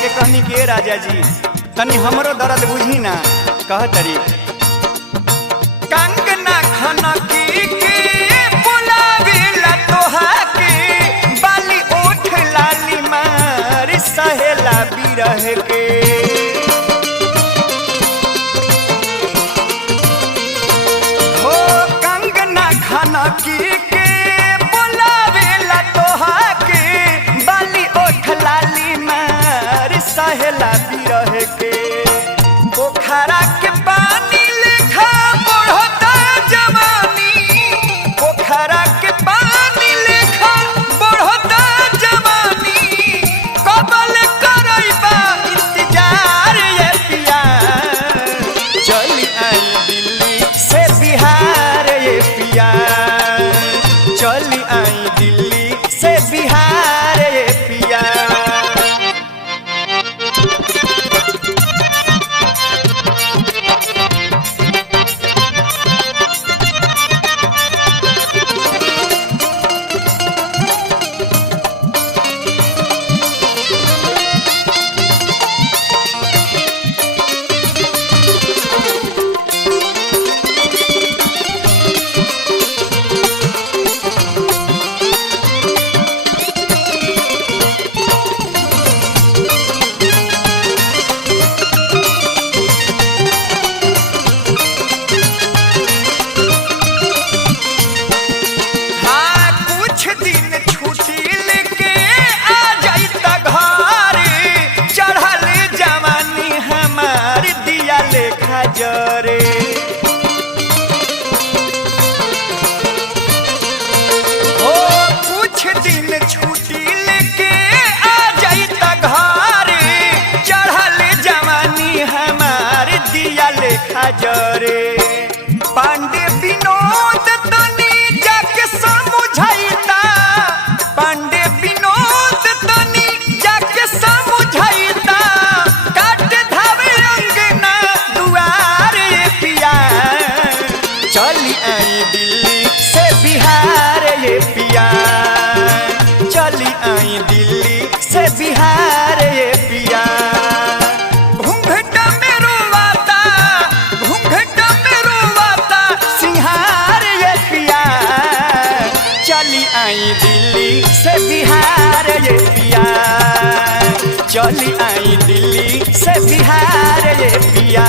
के कहनी के राजा जी तनी हमरो दर्द बुझी ना। कह तरी कंगना खनकी के बुलावेला तोहा के बाली ओठ लाली मार सहेला बिरह के। हो कंगना खनकी के बुलावेला तोहा के बाली ओठ लाली मार सहेला बिरह के। पोखरा के पानी लेखा बढ़ता जवानी, पोखरा के पानी लेखा बढ़ता जवानी, कबल करैबा इंतजार ये पिया। चली आई दिल्ली से बिहार ये पिया, चली आई दिल्ली से बिहार ये पिया। जरे हो कुछ दिन छुट्टी लेके आ जाइता घरे, चढ़ल जवानी हमार दिया लेखा जरे। पांडे विनोद तनी जाके समझाइता, पांडे विनोद तनी जाके समझाइता, काट धावे अंगना दुआर ये पिया। चली आई दिल्ली से बिहार ये पिया, चली आई दिल्ली से बिहार ये पिया। घूंघट में रोवाता, घूंघट में रोवाता सिंहार ये पिया। चली आई दिल्ली से बिहार ये पिया, चली आई दिल्ली से बिहार ये पिया।